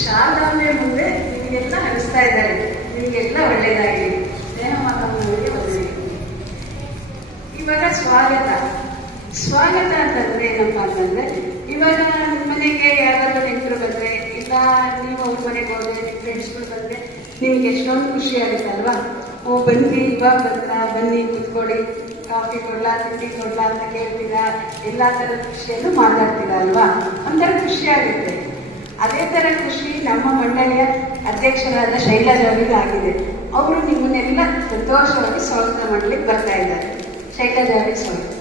ಶಾರದಾಂಬೆ ಮುಂದೆ ನಿಮಗೆಲ್ಲ ಹರಿಸ್ತಾ ಇದ್ದಾರೆ. ನಿಮಗೆಲ್ಲ ಒಳ್ಳೆಯದಾಗಿ ಸ್ನೇಹ ಮಾತಾಡೋರಿಗೆ ಒಳ್ಳೆಯದು. ಇವಾಗ ಸ್ವಾಗತ ಅಂತಂದ್ರೆ ಏನಪ್ಪ ಅಂತಂದ್ರೆ, ಇವಾಗ ನಿಮ್ಮ ಮನೆಗೆ ಯಾರಾದ್ರೂ ನೆಂಟರು ಬಂದ್ರೆ, ಇಲ್ಲ ನೀವು ಅವ್ರ ಮನೆಗೆ ಹೋದ್ರೆ, ನಿಮ್ಮ ಫ್ರೆಂಡ್ಸ್ಗಳು ಬಂದ್ರೆ ನಿಮ್ಗೆ ಎಷ್ಟೊಂದು ಖುಷಿ ಆಗುತ್ತೆ ಅಲ್ವಾ? ಓ ಬನ್ನಿ, ಇವಾಗ ಬರ್ತಾ ಬನ್ನಿ, ಕೂತ್ಕೊಳ್ಳಿ, ಕಾಫಿ ಕೊಡ್ಲಾ, ತಿಂಡಿ ಕೊಡ್ಲಾ ಅಂತ ಕೇಳ್ತೀರಾ, ಎಲ್ಲ ಥರದ ಖುಷಿಯನ್ನು ಮಾತಾಡ್ತೀರಾ ಅಲ್ವಾ? ಒಂಥರ ಖುಷಿ ಆಗುತ್ತೆ. ಅದೇ ಥರ ಖುಷಿ ನಮ್ಮ ಮಂಡಳಿಯ ಅಧ್ಯಕ್ಷರಾದ ಶೈಲಜಾ ಅವರಿಗೆ ಆಗಿದೆ. ಅವರು ನಿಮ್ಮನ್ನೆಲ್ಲ ಸಂತೋಷವಾಗಿ ಸ್ವಾಗತ ಮಾಡಲಿಕ್ಕೆ ಬರ್ತಾ ಇದ್ದಾರೆ. ಶೈಲಜಾ ಅವರಿಗೆ ಸ್ವಾಗತ.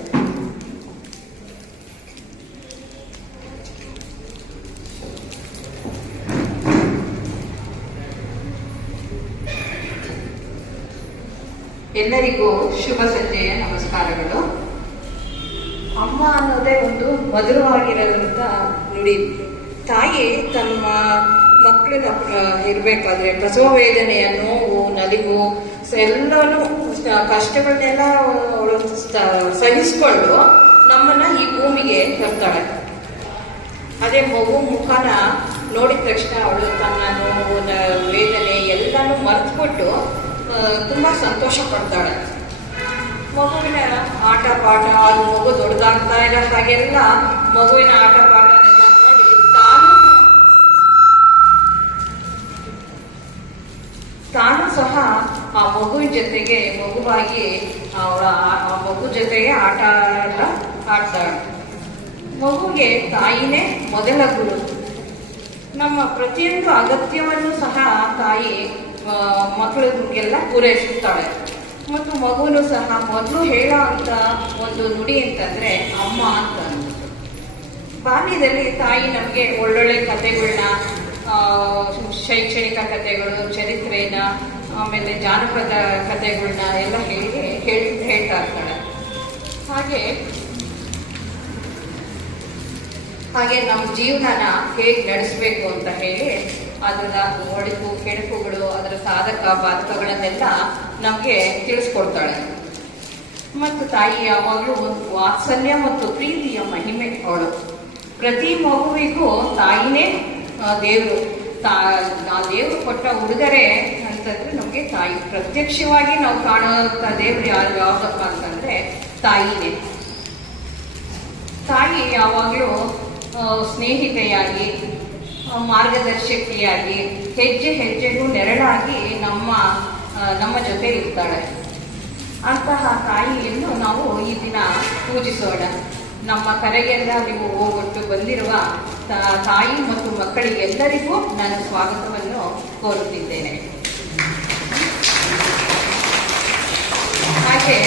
ಎಲ್ಲರಿಗೂ ಶುಭ ಸಂಜೆಯ ನಮಸ್ಕಾರಗಳು. ಅಮ್ಮ ಅನ್ನೋದೇ ಒಂದು ಮಧುರವಾಗಿರೋದಂತ ನುಡಿ. ತಾಯಿ ತಮ್ಮ ಮಕ್ಕಳನ್ನ ಇರಬೇಕಾದ್ರೆ ಪ್ರಸವ ವೇದನೆಯ ನೋವು, ನಲಿವು ಎಲ್ಲನೂ ಕಷ್ಟಗಳನ್ನೆಲ್ಲ ಅವಳು ಸಹಿಸ್ಕೊಂಡು ನಮ್ಮನ್ನ ಈ ಭೂಮಿಗೆ ತರ್ತಾಳೆ. ಅದೇ ಮಗು ಮುಖನ ನೋಡಿದ ತಕ್ಷಣ ಅವಳು ತನ್ನ ನೋವು, ವೇದನೆ ಎಲ್ಲನೂ ಕಂಡುಬಿಟ್ಟು ತುಂಬ ಸಂತೋಷ ಪಡ್ತಾಳೆ. ಮಗುವಿನ ಆಟ ಪಾಠ, ಅದು ಮಗು ದೊಡ್ಡದಾಗ್ತಾ ಇರೋ ಹಾಗೆಲ್ಲ ಮಗುವಿನ ಆಟ ಪಾಠನೆಲ್ಲ ನೋಡಿ ತಾನು ಸಹ ಆ ಮಗುವಿನ ಜೊತೆಗೆ ಮಗುವಾಗಿ ಆ ಮಗು ಜೊತೆಗೆ ಆಟ ಎಲ್ಲ ಆಡ್ತಾಳೆ. ಮಗುಗೆ ತಾಯಿನೇ ಮೊದಲ ಗುರು. ನಮ್ಮ ಪ್ರತಿಯೊಂದು ಅಗತ್ಯವನ್ನು ಸಹ ತಾಯಿ ಮಕ್ಕಳಿಗೆಲ್ಲ ಪೂರೈಸುತ್ತಾಳೆ. ಮತ್ತು ಮಗುನು ಸಹ ಮೊದಲು ಹೇಳೋ ಅಂತ ಒಂದು ನುಡಿ ಅಂತಂದ್ರೆ ಅಮ್ಮ ಅಂತ ಅಂದ್ಬಿಟ್ಟು. ಬಾಲ್ಯದಲ್ಲಿ ತಾಯಿ ನಮಗೆ ಒಳ್ಳೊಳ್ಳೆ ಕಥೆಗಳನ್ನ, ಶೈಕ್ಷಣಿಕ ಕಥೆಗಳು, ಚರಿತ್ರೆನ, ಆಮೇಲೆ ಜಾನಪದ ಕಥೆಗಳನ್ನ ಎಲ್ಲ ಹೇಳ್ತಾ ಇರ್ತಾಳೆ. ಹಾಗೆ ನಮ್ಮ ಜೀವನನ ಹೇಗೆ ನಡೆಸಬೇಕು ಅಂತ ಹೇಳಿ ಅದರ ಒಳಿತು ಕೆಡುಕುಗಳು, ಅದರ ಸಾಧಕ ಬಾಧಕಗಳನ್ನೆಲ್ಲ ನಮಗೆ ತಿಳಿಸ್ಕೊಡ್ತಾಳೆ. ಮತ್ತು ತಾಯಿ ಯಾವಾಗಲೂ ಒಂದು ವಾತ್ಸಲ್ಯ ಮತ್ತು ಪ್ರೀತಿಯ ಮಹಿಮೆ ಅವಳು. ಪ್ರತಿ ಮಗುವಿಗೂ ತಾಯಿನೇ ದೇವರು. ದೇವರು ಕೊಟ್ಟ ಉಡುಗೊರೆ ಅಂತಂದ್ರೆ ನಮಗೆ ತಾಯಿ. ಪ್ರತ್ಯಕ್ಷವಾಗಿ ನಾವು ಕಾಣುವಂಥ ದೇವರು ಯಾವ್ದಪ್ಪ ಅಂತಂದ್ರೆ ತಾಯಿನೇ. ತಾಯಿ ಯಾವಾಗಲೂ ಸ್ನೇಹಿತೆಯಾಗಿ, ಮಾರ್ಗದರ್ಶಕಿಯಾಗಿ, ಹೆಜ್ಜೆ ಹೆಜ್ಜೆಗೂ ನೆರಳಾಗಿ ನಮ್ಮ ಜೊತೆ ಇರ್ತಾಳೆ. ಅಂತಹ ತಾಯಿಯನ್ನು ನಾವು ಈ ದಿನ ಪೂಜಿಸೋಣ. ನಮ್ಮ ಕರೆಗೆಲ್ಲ ನೀವು ಹೋಗೊಟ್ಟು ಬಂದಿರುವ ತಾಯಿ ಮತ್ತು ಮಕ್ಕಳಿಗೆಲ್ಲರಿಗೂ ನಾನು ಸ್ವಾಗತವನ್ನು ಕೋರುತ್ತಿದ್ದೇನೆ. ಹಾಗೆ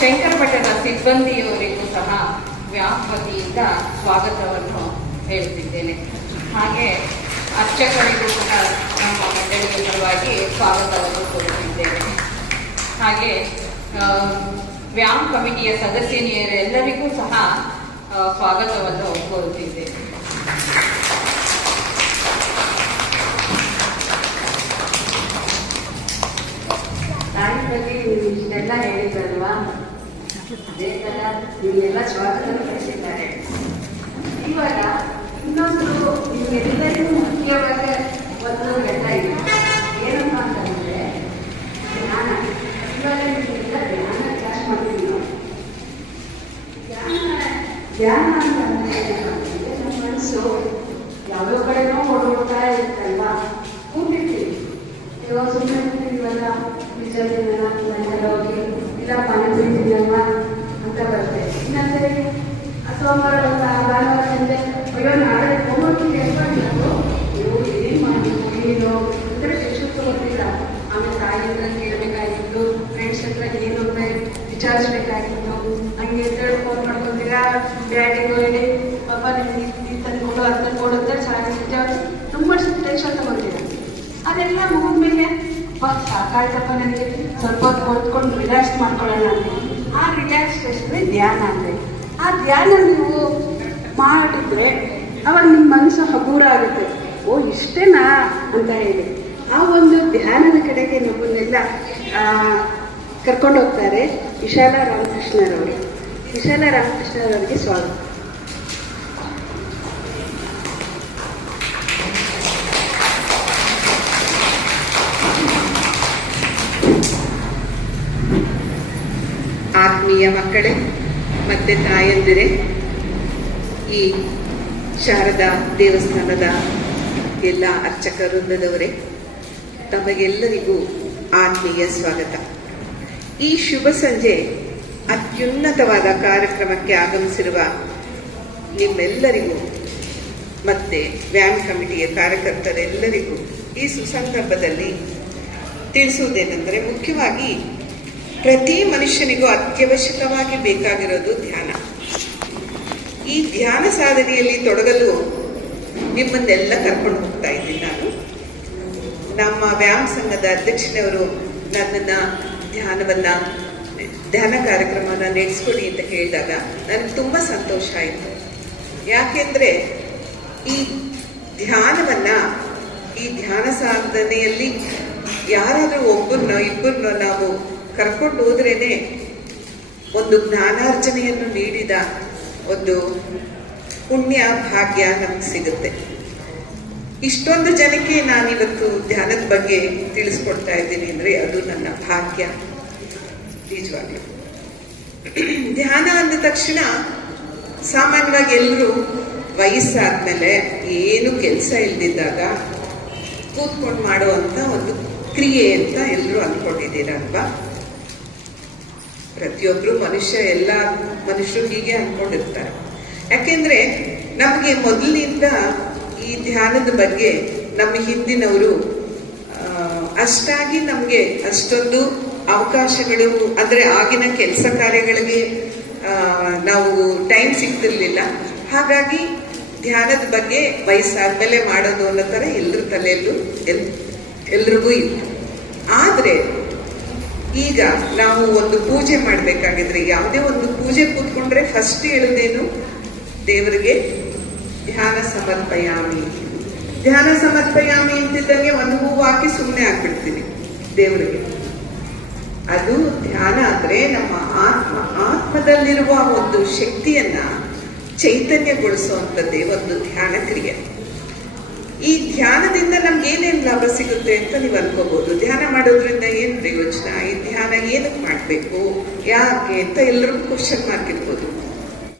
ಶಂಕರ ಮಠದ ಸಿಬ್ಬಂದಿಯವರಿಗೂ ಸಹ ವ್ಯಾಪತಿಯಿಂದ ಸ್ವಾಗತವನ್ನು ಹೇಳುತ್ತಿದ್ದೇನೆ. ಹಾಗೆ ಅರ್ಚಕರಿಗೂ ಸಹ ನಮ್ಮ ಮಂಡಳಿಯ ಪರವಾಗಿ ಸ್ವಾಗತವನ್ನು ಕೋರುತ್ತಿದ್ದೇನೆ. ಹಾಗೆ ವ್ಯಾಮ್ ಕಮಿಟಿಯ ಸದಸ್ಯನಿಯರೆಲ್ಲರಿಗೂ ಸಹ ಸ್ವಾಗತವನ್ನು ಕೋರುತ್ತಿದ್ದೇನೆ. ತಾಯಿ ಬಗ್ಗೆ ಇಷ್ಟೆಲ್ಲ ಹೇಳಿದ್ರಲ್ವಾ, ಅದೇ ಥರ ನಿಮಗೆಲ್ಲ ಸ್ವಾಗತ ಪಡಿಸಿದ್ದಾರೆ. ಇವಾಗ ಇನ್ನೊಂದು ನಿಮಗೆಲ್ಲರಿಗೂ ಮುಖ್ಯವಾದ ಒಂದು ಘಟ್ಟ ಇದೆ. ಏನಪ್ಪ ಅಂತಂದ್ರೆ ಧ್ಯಾನ. ಇವಾಗ ನಿಮಗೆಲ್ಲ ಧ್ಯಾನ ಕ್ಲಾಸ್ ಮಾಡ್ತೀವಿ ನಾವು. ಧ್ಯಾನ ಅಂತಂದ್ರೆ ಏನಂತಂದ್ರೆ ನಮ್ಮ ಮನಸ್ಸು ಯಾವ್ಯಾವ ಕಡೆನೋ ಓಡೋಡ್ತಾ ಇರುತ್ತಲ್ವಾ, ಕೂತಿರ್ತೀವಿ. ಇವಾಗ ಸುಮ್ಮನೆ ಕೂತಿರ್ತೀವಲ್ಲ, ವಿಚಾರದಿಂದ ಹೋಗಿ ಇಲ್ಲ ಪಾನಿಪುರಿತಿಲ್ಲಮ್ಮ ಅಂತ ಬರ್ತೇವೆ. ಇನ್ನೊಂದ್ಸರಿ ಸೋಮವಾರ ಭಾನುವಾರ ಸಂಜೆ ಅಯ್ಯೋ ನಾಳೆ ಹೋಗೋಕ್ಕೆ ಎಷ್ಟೋ ಅಯ್ಯೋ ಏನೇನು ಮಾಡಬೇಕು ಏನು ಅಂದರೆ ಶಿಕ್ಷಕ ಗೊತ್ತಿಲ್ಲ. ಆಮೇಲೆ ತಾಯಿ ಹತ್ರ ಕೇಳಬೇಕಾಗಿತ್ತು, ಫ್ರೆಂಡ್ಸ್ ಹತ್ರ ಏನು ಅಂತ ವಿಚಾರಿಸ್ಬೇಕಾಗಿತ್ತು. ಹಂಗೆ ಫೋನ್ ಮಾಡ್ಕೊತೀರಾ, ಡ್ಯಾಡಿಗೆ ಹೇಳಿ ಪಾಪ ನಿಮ್ಗೆ ಈ ತಂದು ಕೊಡು, ಅದು ತಂದು ಕೊಡು ಅಂತ ಚೆನ್ನಾಗಿ ತುಂಬ ಟೆನ್ಷನ್ ತಗೊಳ್ತೀರ. ಅದೆಲ್ಲ ಮುಗಿದ್ಮೇಲೆ ಸಾಕಾಯ್ತಪ್ಪ ನನಗೆ ಸ್ವಲ್ಪ ಹೊತ್ತು ಹೊತ್ಕೊಂಡು ರಿಲ್ಯಾಕ್ಸ್ ಮಾಡ್ಕೊಳ್ಳೋಣ ಅಂತ. ಆ ರಿಲ್ಯಾಕ್ಸೇಷನ್ ಧ್ಯಾನ ಅಂದರೆ. ಆ ಧ್ಯಾನ ನೀವು ಮಾಡಿದ್ರೆ ಅವಾಗ ನಿಮ್ಮ ಮನಸ್ಸು ಹಗೂರ ಆಗುತ್ತೆ. ಓ ಇಷ್ಟೇನಾ ಅಂತ ಹೇಳಿ ಆ ಒಂದು ಧ್ಯಾನದ ಕಡೆಗೆ ನಮ್ಮನ್ನೆಲ್ಲ ಕರ್ಕೊಂಡು ಹೋಗ್ತಾರೆ ವಿಶಾಲ ರಾಮಕೃಷ್ಣರವರು. ವಿಶಾಲ ರಾಮಕೃಷ್ಣರವರಿಗೆ ಸ್ವಾಗತ. ಆತ್ಮೀಯ ಮಕ್ಕಳೇ ಮತ್ತೆ ತಾಯಂದಿರೇ, ಈ ಶಾರದಾ ದೇವಸ್ಥಾನದ ಎಲ್ಲ ಅರ್ಚಕ ವೃಂದದವರೇ, ತಮಗೆಲ್ಲರಿಗೂ ಆತ್ಮೀಯ ಸ್ವಾಗತ. ಈ ಶುಭ ಸಂಜೆ ಅತ್ಯುನ್ನತವಾದ ಕಾರ್ಯಕ್ರಮಕ್ಕೆ ಆಗಮಿಸಿರುವ ನಿಮ್ಮೆಲ್ಲರಿಗೂ ಮತ್ತೆ ವ್ಯಾನ್ ಕಮಿಟಿಯ ಕಾರ್ಯಕರ್ತರೆಲ್ಲರಿಗೂ ಈ ಸುಸಂದರ್ಭದಲ್ಲಿ ತಿಳಿಸುವುದೇನೆಂದರೆ, ಮುಖ್ಯವಾಗಿ ಪ್ರತಿ ಮನುಷ್ಯನಿಗೂ ಅತ್ಯವಶ್ಯಕವಾಗಿ ಬೇಕಾಗಿರೋದು ಧ್ಯಾನ. ಈ ಧ್ಯಾನ ಸಾಧನೆಯಲ್ಲಿ ತೊಡಗಲು ನಿಮ್ಮನ್ನೆಲ್ಲ ಕರ್ಕೊಂಡು ಹೋಗ್ತಾ ಇದ್ದೀನಿ ನಾನು. ನಮ್ಮ ವ್ಯಾಯಾಮ ಸಂಘದ ಅಧ್ಯಕ್ಷನವರು ನನ್ನನ್ನು ಧ್ಯಾನ ಕಾರ್ಯಕ್ರಮನ ನಡೆಸ್ಕೊಡಿ ಅಂತ ಹೇಳಿದಾಗ ನನಗೆ ತುಂಬ ಸಂತೋಷ ಆಯಿತು. ಯಾಕೆಂದರೆ ಈ ಧ್ಯಾನ ಸಾಧನೆಯಲ್ಲಿ ಯಾರಾದರೂ ಒಬ್ಬರನ್ನೋ ಇಬ್ಬರನ್ನೋ ನಾವು ಕರ್ಕೊಂಡು ಹೋದ್ರೇನೆ ಒಂದು ಜ್ಞಾನಾರ್ಜನೆಯನ್ನು ನೀಡಿದ ಒಂದು ಪುಣ್ಯ ಭಾಗ್ಯ ನಮ್ಗೆ ಸಿಗುತ್ತೆ. ಇಷ್ಟೊಂದು ಜನಕ್ಕೆ ನಾನಿವತ್ತು ಧ್ಯಾನದ ಬಗ್ಗೆ ತಿಳಿಸ್ಕೊಡ್ತಾ ಇದ್ದೀನಿ ಅಂದ್ರೆ ಅದು ನನ್ನ ಭಾಗ್ಯ. ನಿಜವಾಗ್ಲೂ ಧ್ಯಾನ ಅಂದ ತಕ್ಷಣ ಸಾಮಾನ್ಯವಾಗಿ ಎಲ್ಲರೂ ವಯಸ್ಸಾದ್ಮೇಲೆ ಏನು ಕೆಲಸ ಇಲ್ದಿದ್ದಾಗ ಕೂತ್ಕೊಂಡು ಮಾಡುವಂತ ಒಂದು ಕ್ರಿಯೆ ಅಂತ ಎಲ್ಲರೂ ಅನ್ಕೊಂಡಿದ್ದೀರಲ್ವಾ? ಪ್ರತಿಯೊಬ್ರು ಎಲ್ಲ ಮನುಷ್ಯರು ಹೀಗೆ ಅನ್ಕೊಂಡಿರ್ತಾರೆ. ಯಾಕೆಂದ್ರೆ ನಮಗೆ ಮೊದಲಿನಿಂದ ಈ ಧ್ಯಾನದ ಬಗ್ಗೆ ನಮ್ಮ ಹಿಂದಿನವರು ಅಷ್ಟಾಗಿ ನಮಗೆ ಅಷ್ಟೊಂದು ಅವಕಾಶಗಳು ಅಂದ್ರೆ ಆಗಿನ ಕೆಲಸ ಕಾರ್ಯಗಳಿಗೆ ನಾವು ಟೈಮ್ ಸಿಗ್ತಿರ್ಲಿಲ್ಲ. ಹಾಗಾಗಿ ಧ್ಯಾನದ ಬಗ್ಗೆ ವಯಸ್ಸಾದ್ಮೇಲೆ ಮಾಡೋದು ಅನ್ನೋ ಥರ ಎಲ್ಲರ ತಲೆಯಲ್ಲೂ ಎಲ್ರಿಗೂ ಇತ್ತು. ಆದ್ರೆ ಈಗ ನಾವು ಒಂದು ಪೂಜೆ ಮಾಡ್ಬೇಕಾಗಿದ್ರೆ, ಯಾವುದೇ ಒಂದು ಪೂಜೆ ಕೂತ್ಕೊಂಡ್ರೆ ಫಸ್ಟ್ ಹೇಳೋದೇನು? ದೇವರಿಗೆ ಧ್ಯಾನ ಸಮರ್ಪಯಾಮಿ. ಧ್ಯಾನ ಸಮರ್ಪಯಾಮಿ ಅಂತಿದ್ದಂಗೆ ಒಂದು ಹೂವು ಹಾಕಿ ಸುಮ್ಮನೆ ಆಗ್ಬಿಡ್ತೀನಿ ದೇವರಿಗೆ. ಅದು ಧ್ಯಾನ ಅಂದ್ರೆ ನಮ್ಮ ಆತ್ಮದಲ್ಲಿರುವ ಒಂದು ಶಕ್ತಿಯನ್ನ ಚೈತನ್ಯಗೊಳಿಸುವಂಥದ್ದೇ ಒಂದು ಧ್ಯಾನ ಕ್ರಿಯೆ. ಈ ಧ್ಯಾನದಿಂದ ನಮ್ಗೆ ಏನೇನು ಲಾಭ ಸಿಗುತ್ತೆ ಅಂತ ನೀವು ಅನ್ಕೋಬಹುದು. ಧ್ಯಾನ ಮಾಡೋದ್ರಿಂದ ಏನ್ ಪ್ರಯೋಜನ, ಈ ಧ್ಯಾನ ಏನಕ್ಕೆ ಮಾಡ್ಬೇಕು, ಯಾಕೆ ಅಂತ ಎಲ್ಲರಿಗೂ ಕ್ವಶನ್ ಮಾರ್ಕ್ ಇರ್ಬೋದು.